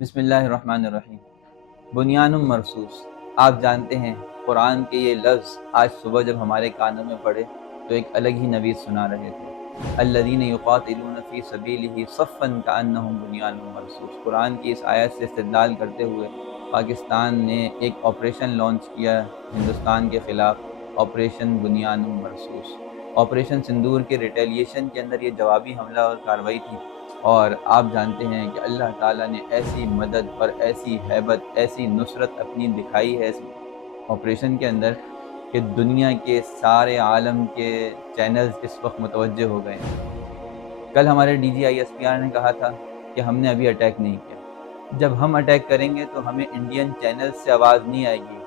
بسم اللہ الرحمن الرحیم۔ بنیان مرصوص، آپ جانتے ہیں قرآن کے یہ لفظ آج صبح جب ہمارے کانوں میں پڑے تو ایک الگ ہی نوید سنا رہے تھے۔ الذین یقاتلون فی سبیلہ صفا کأنہم بنیان مرصوص۔ قرآن کی اس آیت سے استدلال کرتے ہوئے پاکستان نے ایک آپریشن لانچ کیا ہندوستان کے خلاف، آپریشن بنیان مرصوص۔ آپریشن سندور کے ریٹیلیشن کے اندر یہ جوابی حملہ اور کارروائی تھی، اور آپ جانتے ہیں کہ اللہ تعالیٰ نے ایسی مدد اور ایسی ہیبت، ایسی نصرت اپنی دکھائی ہے اس آپریشن کے اندر کہ دنیا کے سارے عالم کے چینلز اس وقت متوجہ ہو گئے ہیں۔ کل ہمارے D G I S P R نے کہا تھا کہ ہم نے ابھی اٹیک نہیں کیا، جب ہم اٹیک کریں گے تو ہمیں انڈین چینلز سے آواز نہیں آئے گی،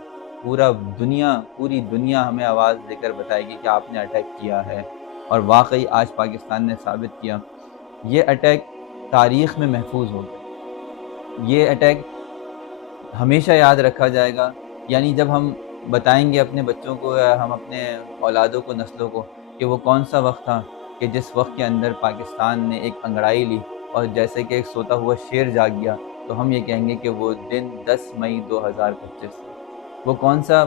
پوری دنیا ہمیں آواز دے کر بتائے گی کہ آپ نے اٹیک کیا ہے۔ اور واقعی آج پاکستان نے ثابت کیا، یہ اٹیک تاریخ میں محفوظ ہو گیا، یہ اٹیک ہمیشہ یاد رکھا جائے گا۔ یعنی جب ہم بتائیں گے اپنے بچوں کو یا ہم اپنے اولادوں کو، نسلوں کو، کہ وہ کون سا وقت تھا کہ جس وقت کے اندر پاکستان نے ایک انگڑائی لی اور جیسے کہ ایک سوتا ہوا شیر جاگ گیا، تو ہم یہ کہیں گے کہ وہ دن 10 مئی 2025 تھا۔ وہ کون سا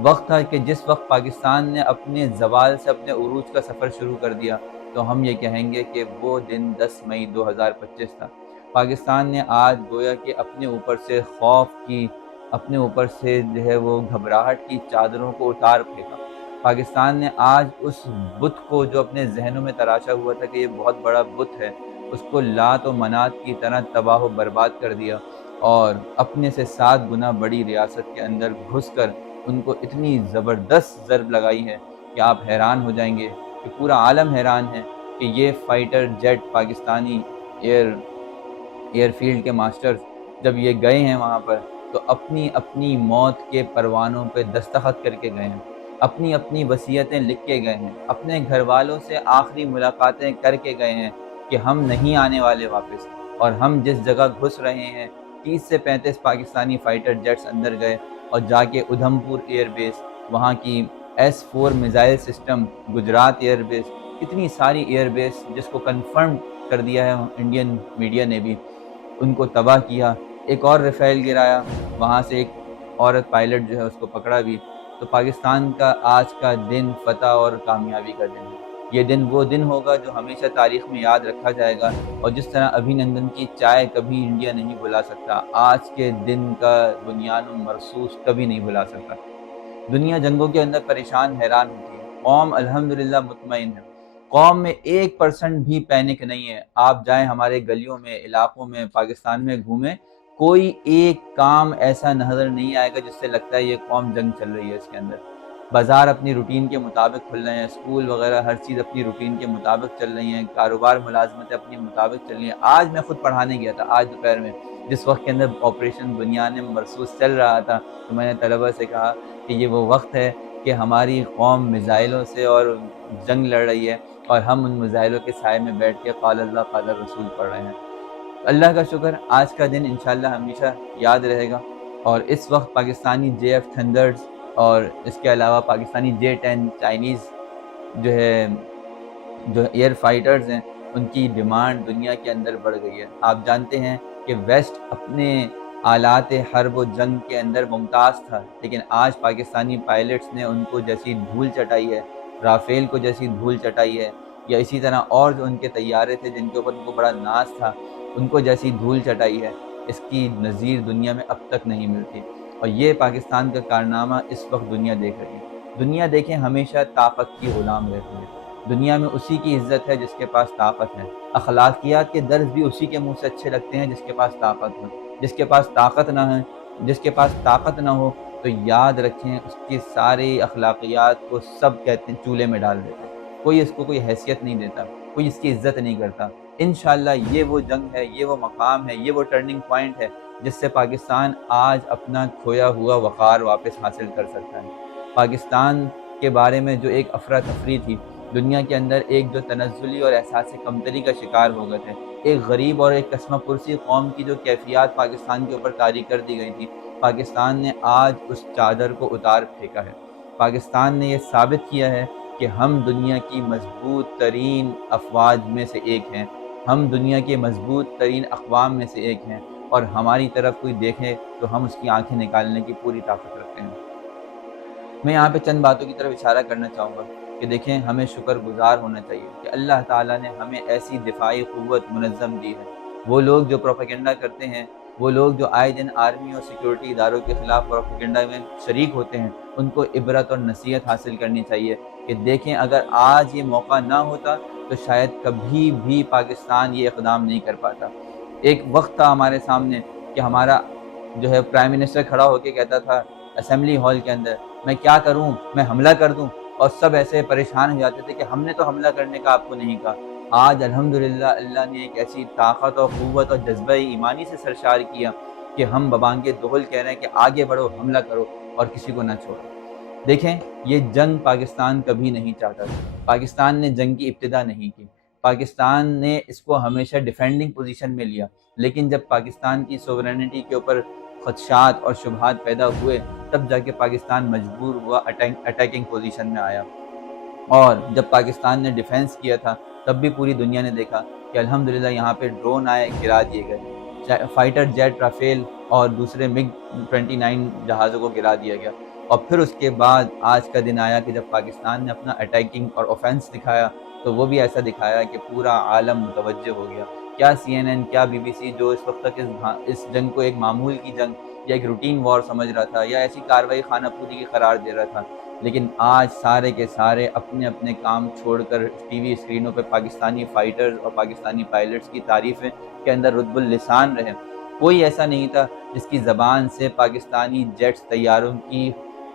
وقت تھا کہ جس وقت پاکستان نے اپنے زوال سے اپنے عروج کا سفر شروع کر دیا، تو ہم یہ کہیں گے کہ وہ دن 10 مئی 2025 تھا۔ پاکستان نے آج گویا کہ اپنے اوپر سے خوف کی، اپنے اوپر سے جو ہے وہ گھبراہٹ کی چادروں کو اتار پھینکا۔ پاکستان نے آج اس بت کو جو اپنے ذہنوں میں تراشا ہوا تھا کہ یہ بہت بڑا بت ہے، اس کو لات و منات کی طرح تباہ و برباد کر دیا، اور اپنے سے 7 گنا بڑی ریاست کے اندر گھس کر ان کو اتنی زبردست ضرب لگائی ہے کہ آپ حیران ہو جائیں گے، کہ پورا عالم حیران ہے کہ یہ fighter jet Pakistani airfield کے ماسٹرز جب یہ گئے ہیں وہاں پر، تو اپنی اپنی موت کے پروانوں پہ دستخط کر کے گئے ہیں، اپنی اپنی وصیتیں لکھ کے گئے ہیں، اپنے گھر والوں سے آخری ملاقاتیں کر کے گئے ہیں کہ ہم نہیں آنے والے واپس، اور ہم جس جگہ گھس رہے ہیں 30 سے 35 پاکستانی فائٹر جیٹس اندر گئے اور جا کے ادھمپور ایئر بیس، وہاں کی S-4 missile system, Gujarat air base, اتنی ساری ایئر بیس جس کو کنفرم کر دیا ہے انڈین میڈیا نے بھی، ان کو تباہ کیا۔ ایک اور رفیل گرایا، وہاں سے ایک عورت پائلٹ جو ہے اس کو پکڑا بھی۔ تو پاکستان کا آج کا دن فتح اور کامیابی کا دن ہے۔ یہ دن وہ دن ہوگا جو ہمیشہ تاریخ میں یاد رکھا جائے گا، اور جس طرح ابھی نندن کی چائے کبھی انڈیا نہیں بھلا سکتا، آج کے دن کا بنیان مرصوص کبھی نہیں بھلا سکتا۔ دنیا جنگوں کے اندر پریشان حیران ہوتی ہے، قوم الحمدللہ مطمئن ہے، قوم میں 1% بھی پینک نہیں ہے۔ آپ جائیں ہمارے گلیوں میں، علاقوں میں، پاکستان میں گھومیں، کوئی ایک کام ایسا نظر نہیں آئے گا جس سے لگتا ہے یہ قوم جنگ چل رہی ہے اس کے اندر۔ بازار اپنی روٹین کے مطابق کھل رہے ہیں، اسکول وغیرہ ہر چیز اپنی روٹین کے مطابق چل رہی ہیں، کاروبار ملازمتیں اپنی مطابق چل رہی ہیں۔ آج میں خود پڑھانے گیا تھا، آج دوپہر میں، جس وقت کے اندر آپریشن بنیان مرصوص چل رہا تھا، تو میں نے طلبہ سے کہا کہ یہ وہ وقت ہے کہ ہماری قوم میزائلوں سے اور جنگ لڑ رہی ہے، اور ہم ان میزائلوں کے سائے میں بیٹھ کے قال اللہ قال رسول پڑھ رہے ہیں۔ اللہ کا شکر، آج کا دن انشاءاللہ ہمیشہ یاد رہے گا۔ اور اس وقت پاکستانی JF تھنڈرز اور اس کے علاوہ پاکستانی J-10 چائنیز جو ایئر فائٹرز ہیں، ان کی ڈیمانڈ دنیا کے اندر بڑھ گئی ہے۔ آپ جانتے ہیں کہ ویسٹ اپنے آلات حرب و جنگ کے اندر ممتاز تھا، لیکن آج پاکستانی پائلٹس نے ان کو جیسی دھول چٹائی ہے، رافیل کو جیسی دھول چٹائی ہے، یا اسی طرح اور جو ان کے طیارے تھے جن کے اوپر ان کو بڑا ناز تھا، ان کو جیسی دھول چٹائی ہے، اس کی نظیر دنیا میں اب تک نہیں ملتی۔ اور یہ پاکستان کا کارنامہ اس وقت دنیا دیکھ رہی ہے۔ دنیا دیکھیں ہمیشہ طاقت کی غلام رہتی ہے، دنیا میں اسی کی عزت ہے جس کے پاس طاقت ہے۔ اخلاقیات کے درس بھی اسی کے منہ سے اچھے لگتے ہیں جس کے پاس طاقت ہو۔ جس کے پاس طاقت نہ ہے، جس کے پاس طاقت نہ ہو، تو یاد رکھیں اس کی ساری اخلاقیات کو سب کہتے ہیں چولہے میں ڈال دیتے ہیں، کوئی اس کو کوئی حیثیت نہیں دیتا، کوئی اس کی عزت نہیں کرتا۔ انشاءاللہ یہ وہ جنگ ہے، یہ وہ مقام ہے، یہ وہ ٹرننگ پوائنٹ ہے جس سے پاکستان آج اپنا کھویا ہوا وقار واپس حاصل کر سکتا ہے۔ پاکستان کے بارے میں جو ایک افراتفری تھی دنیا کے اندر، ایک جو تنزلی اور احساس کمتری کا شکار ہو گئے تھے، ایک غریب اور ایک قسمہ پرسی قوم کی جو کیفیات پاکستان کے اوپر طاری کر دی گئی تھی، پاکستان نے آج اس چادر کو اتار پھینکا ہے۔ پاکستان نے یہ ثابت کیا ہے کہ ہم دنیا کی مضبوط ترین افواج میں سے ایک ہیں، ہم دنیا کے مضبوط ترین اقوام میں سے ایک ہیں۔ اور ہماری طرف کوئی دیکھے تو ہم اس کی آنکھیں نکالنے کی پوری طاقت رکھتے ہیں۔ میں یہاں پہ چند باتوں کی طرف اشارہ کرنا چاہوں گا کہ دیکھیں، ہمیں شکر گزار ہونا چاہیے کہ اللہ تعالیٰ نے ہمیں ایسی دفاعی قوت منظم دی ہے۔ وہ لوگ جو پروپیگنڈا کرتے ہیں، وہ لوگ جو آئے دن آرمی اور سیکیورٹی اداروں کے خلاف پروپیگنڈا میں شریک ہوتے ہیں، ان کو عبرت اور نصیحت حاصل کرنی چاہیے کہ دیکھیں، اگر آج یہ موقع نہ ہوتا تو شاید کبھی بھی پاکستان یہ اقدام نہیں کر پاتا۔ ایک وقت تھا ہمارے سامنے کہ ہمارا جو ہے پرائم منسٹر کھڑا ہو کے کہتا تھا اسمبلی ہال کے اندر، میں کیا کروں، میں حملہ کر دوں، اور سب ایسے پریشان ہو جاتے تھے کہ ہم نے تو حملہ کرنے کا آپ کو نہیں کہا۔ آج الحمدللہ اللہ نے ایک ایسی طاقت اور قوت اور جذبہ ایمانی سے سرشار کیا کہ ہم ببانگ دہل کہہ رہے ہیں کہ آگے بڑھو، حملہ کرو اور کسی کو نہ چھوڑو۔ دیکھیں، یہ جنگ پاکستان کبھی نہیں چاہتا تھا۔ پاکستان نے جنگ کی ابتدا نہیں کی، پاکستان نے اس کو ہمیشہ ڈیفینڈنگ پوزیشن میں لیا، لیکن جب پاکستان کی سوورینٹی کے اوپر خدشات اور شبہات پیدا ہوئے تب جا کے پاکستان مجبور ہوا اٹیکنگ پوزیشن میں آیا۔ اور جب پاکستان نے ڈیفینس کیا تھا تب بھی پوری دنیا نے دیکھا کہ الحمدللہ یہاں پہ ڈرون آئے، گرا دیے گئے، فائٹر جیٹ رافیل اور دوسرے MiG 29 جہازوں کو گرا دیا گیا۔ اور پھر اس کے بعد آج کا دن آیا کہ جب پاکستان نے اپنا اٹیکنگ اور اوفینس دکھایا تو وہ بھی ایسا دکھایا کہ پورا عالم متوجہ ہو گیا۔ کیا CNN، کیا BBC جو اس وقت تک اس جنگ کو ایک معمول کی جنگ یا ایک روٹین وار سمجھ رہا تھا یا ایسی کاروائی خانہ پوری کی قرار دے رہا تھا، لیکن آج سارے کے سارے اپنے اپنے کام چھوڑ کر ٹی وی اسکرینوں پہ پاکستانی فائٹرز اور پاکستانی پائلٹس کی تعریفیں کے اندر رطب اللسان رہے۔ کوئی ایسا نہیں تھا جس کی زبان سے پاکستانی جیٹس، طیاروں کی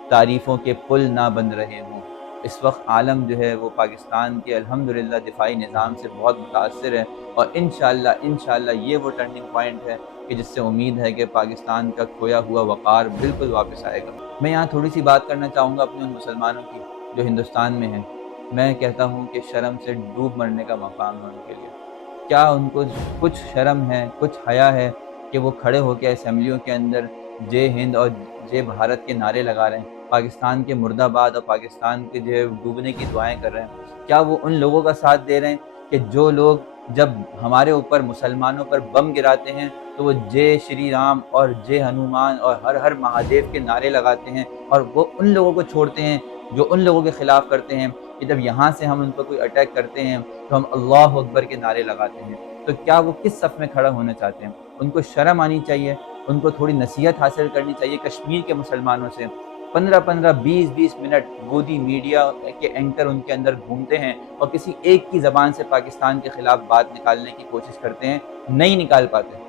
تعریفوں کے پل نہ بند رہے ہوں۔ اس وقت عالم جو ہے وہ پاکستان کے الحمدللہ دفاعی نظام سے بہت متاثر ہے، اور انشاءاللہ یہ وہ ٹرننگ پوائنٹ ہے کہ جس سے امید ہے کہ پاکستان کا کھویا ہوا وقار بالکل واپس آئے گا۔ میں یہاں تھوڑی سی بات کرنا چاہوں گا اپنے ان مسلمانوں کی جو ہندوستان میں ہیں۔ میں کہتا ہوں کہ شرم سے ڈوب مرنے کا مقام ہے ان کے لیے۔ کیا ان کو کچھ شرم ہے، کچھ حیا ہے کہ وہ کھڑے ہو کے اسمبلیوں کے اندر جے ہند اور جے بھارت کے نعرے لگا رہے ہیں، پاکستان کے مرد آباد اور پاکستان کے جو ہے ڈوبنے کی دعائیں کر رہے ہیں؟ کیا وہ ان لوگوں کا ساتھ دے رہے ہیں کہ جو لوگ جب ہمارے اوپر مسلمانوں پر بم گراتے ہیں تو وہ جے شری رام اور جے ہنومان اور ہر ہر مہادیو کے نعرے لگاتے ہیں، اور وہ ان لوگوں کو چھوڑتے ہیں جو ان لوگوں کے خلاف کرتے ہیں کہ جب یہاں سے ہم ان پر کوئی اٹیک کرتے ہیں تو ہم اللہ اکبر کے نعرے لگاتے ہیں؟ تو کیا وہ کس صف میں کھڑا ہونا چاہتے ہیں؟ ان کو شرم آنی چاہیے، ان کو تھوڑی نصیحت حاصل کرنی چاہیے کشمیر کے مسلمانوں سے۔ 15-20 منٹ گودی میڈیا کے اینکر ان کے اندر گھومتے ہیں اور کسی ایک کی زبان سے پاکستان کے خلاف بات نکالنے کی کوشش کرتے ہیں، نہیں نکال پاتے۔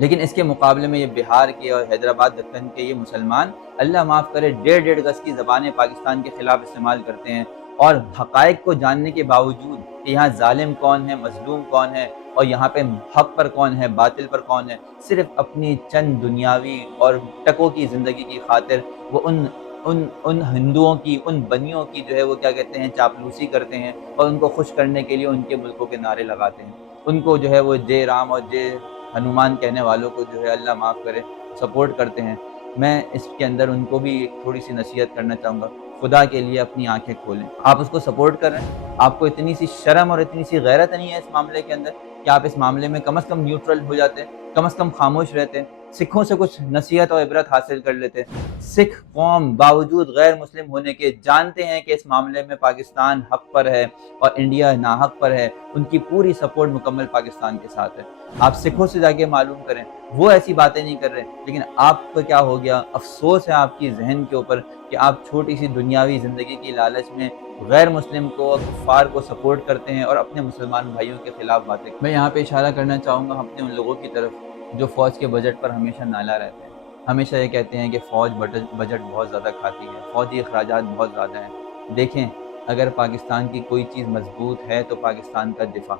لیکن اس کے مقابلے میں یہ بہار کے اور حیدرآباد دکن کے یہ مسلمان اللہ معاف کرے 1.5 گز کی زبانیں پاکستان کے خلاف استعمال کرتے ہیں، اور حقائق کو جاننے کے باوجود کہ یہاں ظالم کون ہے، مظلوم کون ہے، اور یہاں پہ حق پر کون ہے، باطل پر کون ہے، صرف اپنی چند دنیاوی اور ٹکوں کی زندگی کی خاطر وہ ان ہندوؤں کی، ان بنیوں کی جو ہے وہ کیا کہتے ہیں چاپلوسی کرتے ہیں، اور ان کو خوش کرنے کے لیے ان کے ملکوں کے نعرے لگاتے ہیں۔ ان کو جو ہے وہ جے رام اور جے ہنومان کہنے والوں کو جو ہے اللہ معاف کرے سپورٹ کرتے ہیں۔ میں اس کے اندر ان کو بھی تھوڑی سی نصیحت کرنا چاہوں گا، خدا کے لیے اپنی آنکھیں کھولیں۔ آپ اس کو سپورٹ کر رہے ہیں، آپ کو اتنی سی شرم اور اتنی سی غیرت نہیں ہے اس معاملے کے اندر کہ آپ اس معاملے میں کم از کم نیوٹرل ہو جاتے، کم از کم خاموش رہتے، سکھوں سے کچھ نصیحت اور عبرت حاصل کر لیتے۔ سکھ قوم باوجود غیر مسلم ہونے کے جانتے ہیں کہ اس معاملے میں پاکستان حق پر ہے اور انڈیا ناحق پر ہے، ان کی پوری سپورٹ مکمل پاکستان کے ساتھ ہے۔ آپ سکھوں سے جا کے معلوم کریں، وہ ایسی باتیں نہیں کر رہے، لیکن آپ کو کیا ہو گیا، افسوس ہے آپ کی ذہن کے اوپر کہ آپ چھوٹی سی دنیاوی زندگی کی لالچ میں غیر مسلم کو اور کفار کو سپورٹ کرتے ہیں اور اپنے مسلمان بھائیوں کے خلاف باتیں۔ میں یہاں پہ اشارہ کرنا چاہوں گا اپنے ان لوگوں کی طرف جو فوج کے بجٹ پر ہمیشہ نالا رہتے ہیں، ہمیشہ یہ کہتے ہیں کہ فوج بجٹ بہت زیادہ کھاتی ہے، فوجی اخراجات بہت زیادہ ہیں۔ دیکھیں، اگر پاکستان کی کوئی چیز مضبوط ہے تو پاکستان کا دفاع،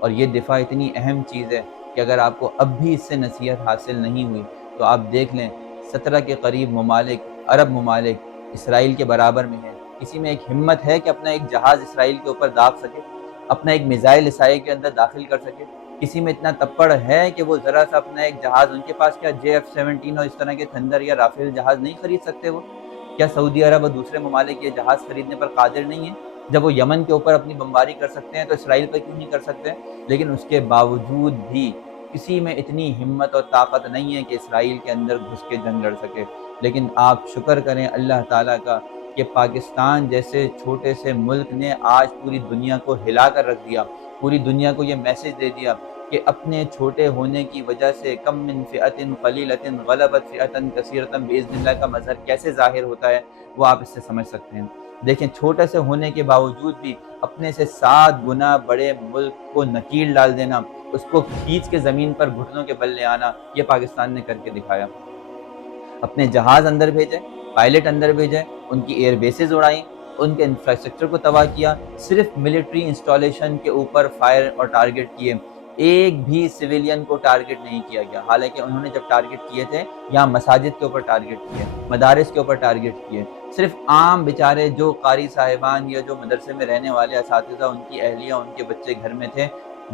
اور یہ دفاع اتنی اہم چیز ہے کہ اگر آپ کو اب بھی اس سے نصیحت حاصل نہیں ہوئی تو آپ دیکھ لیں 17 کے قریب ممالک، عرب ممالک اسرائیل کے برابر میں ہیں۔ کسی میں ایک ہمت ہے کہ اپنا ایک جہاز اسرائیل کے اوپر داغ سکے، اپنا ایک میزائل اسرائیل کے اندر داخل کر سکے؟ کسی میں اتنا تپڑ ہے کہ وہ ذرا سا اپنا ایک جہاز، ان کے پاس کیا JF-17 اور اس طرح کے تھنڈر یا رافیل جہاز نہیں خرید سکتے؟ وہ کیا سعودی عرب اور دوسرے ممالک یہ جہاز خریدنے پر قادر نہیں ہیں؟ جب وہ یمن کے اوپر اپنی بمباری کر سکتے ہیں تو اسرائیل پر کیوں نہیں کر سکتے؟ لیکن اس کے باوجود بھی کسی میں اتنی ہمت اور طاقت نہیں ہے کہ اسرائیل کے اندر گھس کے جنگ لڑ سکے، لیکن آپ شکر کریں اللہ تعالیٰ کا کہ پاکستان جیسے چھوٹے سے ملک نے آج پوری دنیا کو ہلا کر رکھ دیا، پوری دنیا کو یہ میسج دے دیا کہ اپنے چھوٹے ہونے کی وجہ سے کم من فئۃ قلیلۃ غلبت فئۃ کثیرۃ باذن اللہ کا مظہر کیسے ظاہر ہوتا ہے، وہ آپ اس سے سمجھ سکتے ہیں۔ دیکھیں چھوٹے سے ہونے کے باوجود بھی اپنے سے 7 گنا بڑے ملک کو نکیل ڈال دینا، اس کو کھینچ کے زمین پر گھٹنوں کے بل لے آنا، یہ پاکستان نے کر کے دکھایا۔ اپنے جہاز اندر بھیجے، پائلٹ اندر بھیجے، ان کی ایئر بیسز اڑائیں، ان کے انفراسٹرکچر کو تباہ کیا، صرف ملٹری انسٹالیشن کے اوپر فائر اور ٹارگٹ کیے، ایک بھی سویلین کو ٹارگٹ نہیں کیا گیا، حالانکہ انہوں نے جب ٹارگٹ کیے تھے یہاں مساجد کے اوپر ٹارگٹ کیے، مدارس کے اوپر ٹارگٹ کیے، صرف عام بیچارے جو قاری صاحبان یا جو مدرسے میں رہنے والے اساتذہ، ان کی اہلیہ، ان کے بچے گھر میں تھے،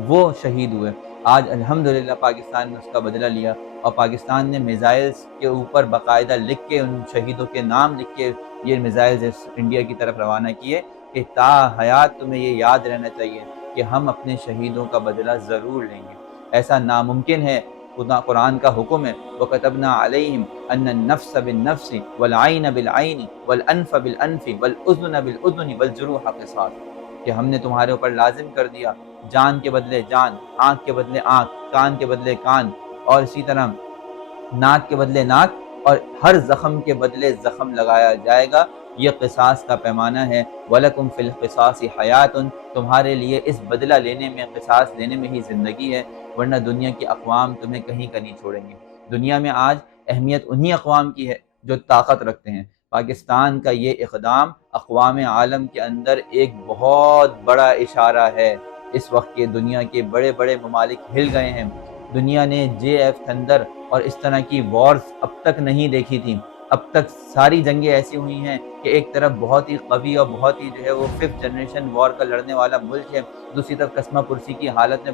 وہ شہید ہوئے۔ آج الحمدللہ پاکستان نے اس کا بدلہ لیا، اور پاکستان نے میزائلز کے اوپر باقاعدہ لکھ کے ان شہیدوں کے نام لکھ کے یہ میزائلز انڈیا کی طرف روانہ کیے کہ تا حیات تمہیں یہ یاد رہنا چاہیے کہ ہم اپنے شہیدوں کا بدلہ ضرور لیں گے۔ ایسا ناممکن ہے، خدا قرآن کا حکم ہے وَكَتَبْنَا عَلَيْهِمْ أَنَّ النَّفْسَ بِالنَّفْسِ وَالْعَيْنَ بِالْعَيْنِ وَالْأَنْفَ بِالْأَنْفِ وَالْأُذُنَ بِالْأُذُنِ وَالْجُرُوحَ قِصَاص، کہ ہم نے تمہارے اوپر لازم کر دیا جان کے بدلے جان، آنکھ کے بدلے آنکھ، کان کے بدلے کان، اور اسی طرح ناک کے بدلے ناک، اور ہر زخم کے بدلے زخم لگایا جائے گا۔ یہ قصاص کا پیمانہ ہے۔ وَلَكُمْ فِي الْقِصَاصِ حَيَاتٌ، تمہارے لیے اس بدلہ لینے میں، قصاص لینے میں ہی زندگی ہے، ورنہ دنیا کی اقوام تمہیں کہیں کا نہیں چھوڑیں گے۔ دنیا میں آج اہمیت انہی اقوام کی ہے جو طاقت رکھتے ہیں۔ پاکستان کا یہ اقدام اقوام عالم کے اندر ایک بہت بڑا اشارہ ہے۔ اس وقت کے دنیا کے بڑے بڑے ممالک ہل گئے ہیں۔ دنیا نے JF تھنڈر اور اس طرح کی وارز اب تک نہیں دیکھی تھی۔ اب تک ساری جنگیں ایسی ہوئی ہیں کہ ایک طرف بہت ہی قوی اور بہت ہی جو ہے وہ 5th جنریشن وار کا لڑنے والا ملک ہے، دوسری طرف قسمہ پرسی کی حالت میں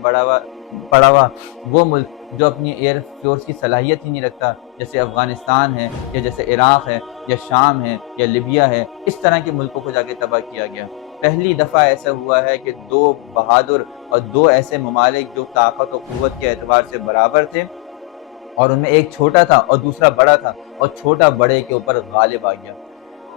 پڑا ہوا وہ ملک جو اپنی ایئر فورس کی صلاحیت ہی نہیں رکھتا، جیسے افغانستان ہے، یا جیسے عراق ہے، یا شام ہے، یا لیبیا ہے، اس طرح کے ملکوں کو جا کے تباہ کیا گیا۔ پہلی دفعہ ایسا ہوا ہے کہ 2 بہادر اور 2 ایسے ممالک جو طاقت و قوت کے اعتبار سے برابر تھے، اور ان میں ایک چھوٹا تھا اور دوسرا بڑا تھا، اور چھوٹا بڑے کے اوپر غالب آ گیا۔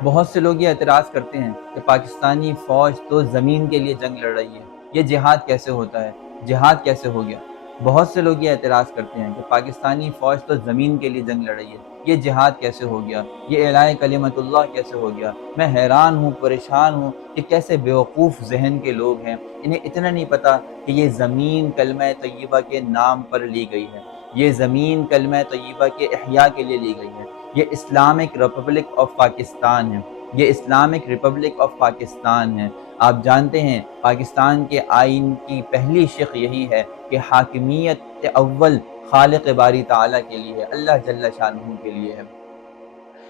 بہت سے لوگ یہ اعتراض کرتے ہیں کہ پاکستانی فوج تو زمین کے لیے جنگ لڑ رہی ہے، یہ جہاد کیسے ہوتا ہے، جہاد کیسے ہو گیا؟ بہت سے لوگ یہ اعتراض کرتے ہیں کہ پاکستانی فوج تو زمین کے لیے جنگ لڑ رہی ہے، یہ جہاد کیسے ہو گیا، یہ اعلاء کلمت اللہ کیسے ہو گیا؟ میں حیران ہوں، پریشان ہوں کہ کیسے بیوقوف ذہن کے لوگ ہیں، انہیں اتنا نہیں پتا کہ یہ زمین کلمہ طیبہ کے نام پر لی گئی ہے، یہ زمین کلمہ طیبہ کے احیاء کے لیے لی گئی ہے، یہ اسلامک ریپبلک آف پاکستان ہے، یہ اسلامک ریپبلک آف پاکستان ہے۔ آپ جانتے ہیں پاکستان کے آئین کی پہلی شق یہی ہے کہ حاکمیت اول خالق باری تعالیٰ کے لیے، اللہ جل شانہ کے لیے ہے۔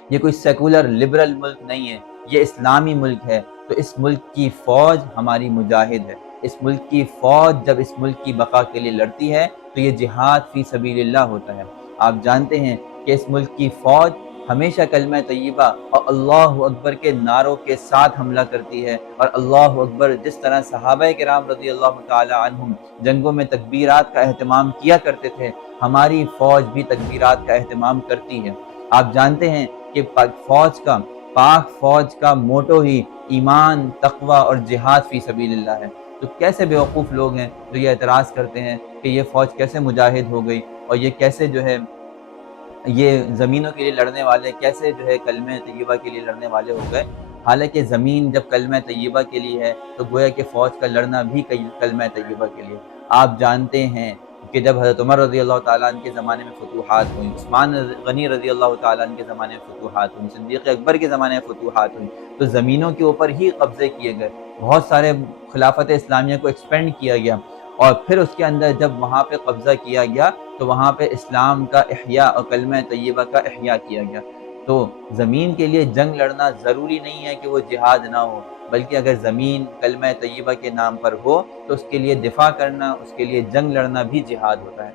یہ کوئی سیکولر لبرل ملک نہیں ہے، یہ اسلامی ملک ہے۔ تو اس ملک کی فوج ہماری مجاہد ہے۔ اس ملک کی فوج جب اس ملک کی بقا کے لیے لڑتی ہے تو یہ جہاد فی سبیل اللہ ہوتا ہے۔ آپ جانتے ہیں کہ اس ملک کی فوج ہمیشہ کلمہ طیبہ اور اللہ اکبر کے نعروں کے ساتھ حملہ کرتی ہے، اور اللہ اکبر جس طرح صحابہ کرام رضی اللہ تعالی عنہم جنگوں میں تکبیرات کا اہتمام کیا کرتے تھے، ہماری فوج بھی تکبیرات کا اہتمام کرتی ہے۔ آپ جانتے ہیں کہ پاک فوج کا موٹو ہی ایمان، تقوی اور جہاد فی سبیل اللہ ہے۔ تو کیسے بیوقوف لوگ ہیں جو یہ اعتراض کرتے ہیں کہ یہ فوج کیسے مجاہد ہو گئی، اور یہ کیسے جو ہے یہ زمینوں کے لیے لڑنے والے کیسے جو ہے کلمہ طیبہ کے لیے لڑنے والے ہو گئے؟ حالانکہ زمین جب کلمہ طیبہ کے لیے ہے تو گویا کہ فوج کا لڑنا بھی کلمہ طیبہ کے لیے۔ آپ جانتے ہیں کہ جب حضرت عمر رضی اللہ تعالیٰ عنہ کے زمانے میں فتوحات ہوئیں، عثمان غنی رضی اللہ تعالیٰ عنہ کے زمانے میں فتوحات ہوئیں، صدیق اکبر کے زمانے میں فتوحات ہوئیں، تو زمینوں کے اوپر ہی قبضے کیے گئے، بہت سارے خلافت اسلامیہ کو ایکسپینڈ کیا گیا، اور پھر اس کے اندر جب وہاں پہ قبضہ کیا گیا تو وہاں پہ اسلام کا احیاء اور کلمہ طیبہ کا احیاء کیا گیا۔ تو زمین کے لیے جنگ لڑنا ضروری نہیں ہے کہ وہ جہاد نہ ہو، بلکہ اگر زمین کلمہ طیبہ کے نام پر ہو تو اس کے لیے دفاع کرنا، اس کے لیے جنگ لڑنا بھی جہاد ہوتا ہے۔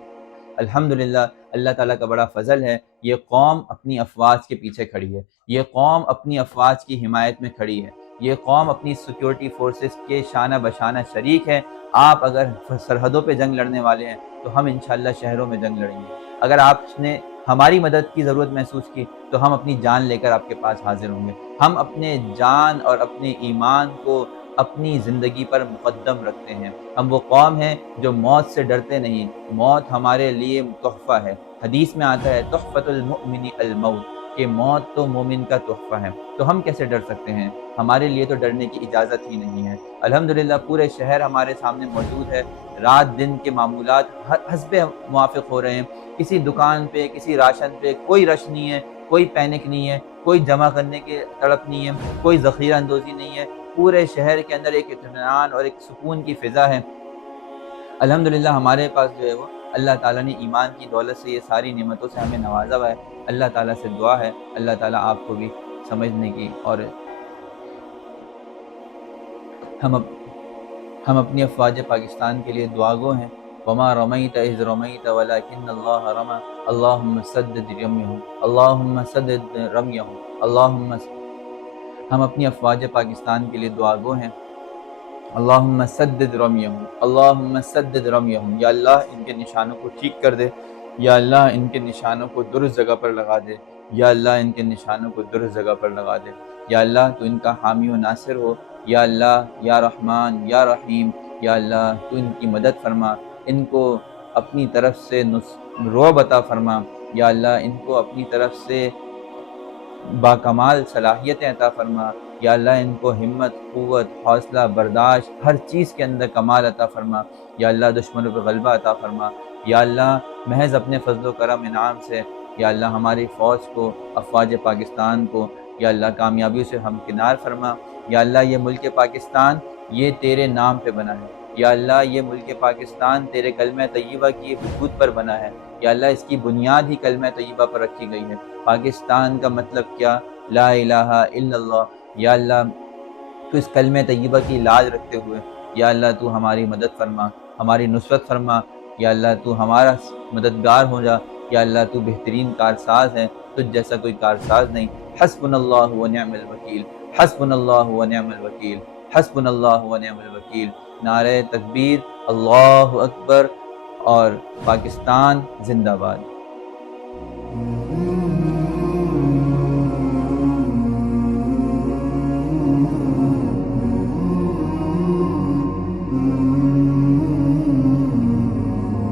الحمدللہ اللہ تعالیٰ کا بڑا فضل ہے، یہ قوم اپنی افواج کے پیچھے کھڑی ہے، یہ قوم اپنی افواج کی حمایت میں کھڑی ہے۔ یہ قوم اپنی سیکیورٹی فورسز کے شانہ بشانہ شریک ہے۔ آپ اگر سرحدوں پہ جنگ لڑنے والے ہیں تو ہم انشاءاللہ شہروں میں جنگ لڑیں گے۔ اگر آپ نے ہماری مدد کی ضرورت محسوس کی تو ہم اپنی جان لے کر آپ کے پاس حاضر ہوں گے۔ ہم اپنے جان اور اپنے ایمان کو اپنی زندگی پر مقدم رکھتے ہیں۔ ہم وہ قوم ہیں جو موت سے ڈرتے نہیں۔ موت ہمارے لیے تحفہ ہے۔ حدیث میں آتا ہے تحفۃ المؤمن الموت، کہ موت تو مومن کا تحفہ ہے۔ تو ہم کیسے ڈر سکتے ہیں؟ ہمارے لیے تو ڈرنے کی اجازت ہی نہیں ہے۔ الحمدللہ پورے شہر ہمارے سامنے موجود ہے۔ رات دن کے معمولات حسب موافق ہو رہے ہیں۔ کسی دکان پہ، کسی راشن پہ کوئی رش نہیں ہے، کوئی پینک نہیں ہے، کوئی جمع کرنے کی تڑپ نہیں ہے، کوئی ذخیرہ اندوزی نہیں ہے۔ پورے شہر کے اندر ایک اطمینان اور ایک سکون کی فضا ہے۔ الحمدللہ ہمارے پاس جو ہے وہ اللہ تعالیٰ نے ایمان کی دولت سے یہ ساری نعمتوں سے ہمیں نوازا ہوا ہے۔ اللہ تعالیٰ سے دعا ہے اللہ تعالیٰ آپ کو بھی سمجھنے کی، اور ہم اپنی افواج پاکستان کے لیے دعا گو ہیں۔ وما رمیت اذ رمیت ولکن اللہ رمی، اللہم سدد رمیہم، اللہم سدد رمیہم، اللہم ہم اپنی افواج پاکستان کے لیے دعا گو ہیں۔ اللہم سدد رمیہم، اللہم سدد رمیہم، یا اللہ ان کے نشانوں کو ٹھیک کر دے، یا اللہ ان کے نشانوں کو درست جگہ پر لگا دے، یا اللہ ان کے نشانوں کو درست جگہ پر لگا دے، یا اللہ تو ان کا حامی و ناصر ہو، یا اللہ یا رحمان یا رحیم، یا اللہ تو ان کی مدد فرما، ان کو اپنی طرف سے رعب عطا فرما، یا اللہ ان کو اپنی طرف سے باکمال صلاحیتیں عطا فرما، یا اللہ ان کو ہمت، قوت، حوصلہ، برداشت ہر چیز کے اندر کمال عطا فرما، یا اللہ دشمنوں پہ غلبہ عطا فرما، یا اللہ محض اپنے فضل و کرم انعام سے یا اللہ ہماری فوج کو، افواج پاکستان کو یا اللہ کامیابیوں سے ہمکنار فرما۔ یا اللہ یہ ملک پاکستان یہ تیرے نام پہ بنا ہے، یا اللہ یہ ملک پاکستان تیرے کلمہ طیبہ کی حدود پر بنا ہے، یا اللہ اس کی بنیاد ہی کلمہ طیبہ پر رکھی گئی ہے۔ پاکستان کا مطلب کیا؟ لا الہ الا اللہ۔ یا اللہ تو اس کلمہ طیبہ کی لاج رکھتے ہوئے یا اللہ تو ہماری مدد فرما، ہماری نصرت فرما، یا اللہ تو ہمارا مددگار ہو جا، یا اللہ تو بہترین کارساز ہے، تجھ جیسا کوئی کارساز نہیں۔ حسبنا اللہ و نعم الوکیل، حسبنا اللہ و نعم الوکیل، حسبنا اللہ و نعم الوکیل۔ نعرہ تکبیر، اللہ اکبر، اور پاکستان زندہ باد۔